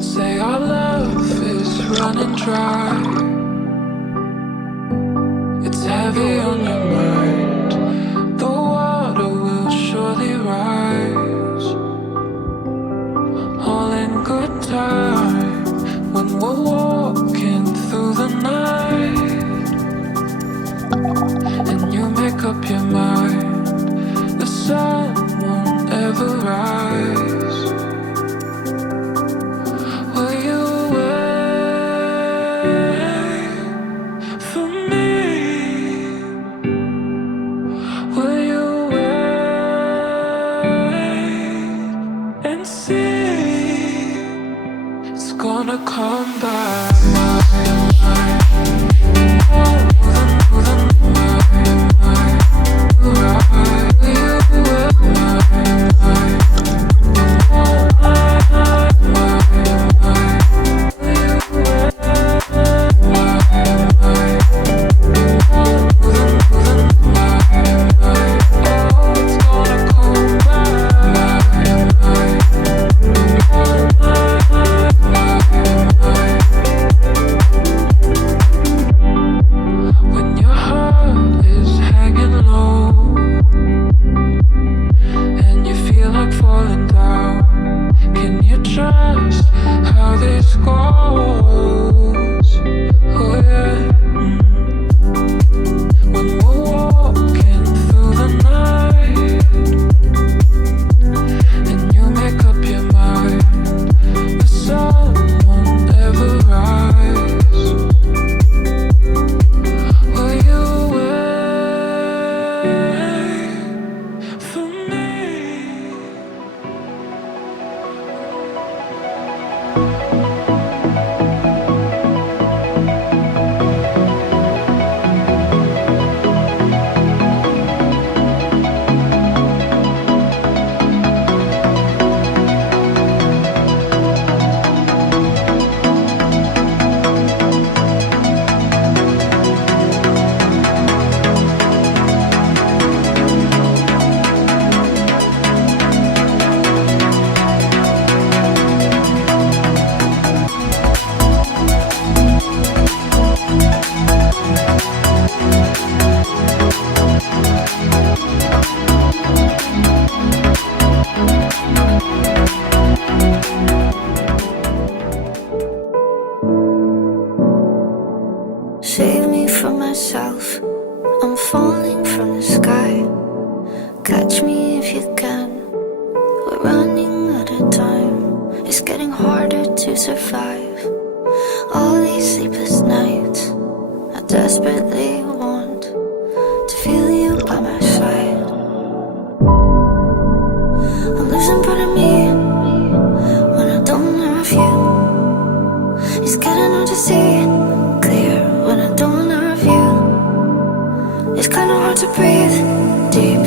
Say our love is running dry. It's heavy on your mind. The water will surely rise. All in good time. When we're walking through the night and you make up your mind, the sun won't ever rise. Will you wait for me? Will you wait and see? It's gonna come back. It's kinda hard to breathe deep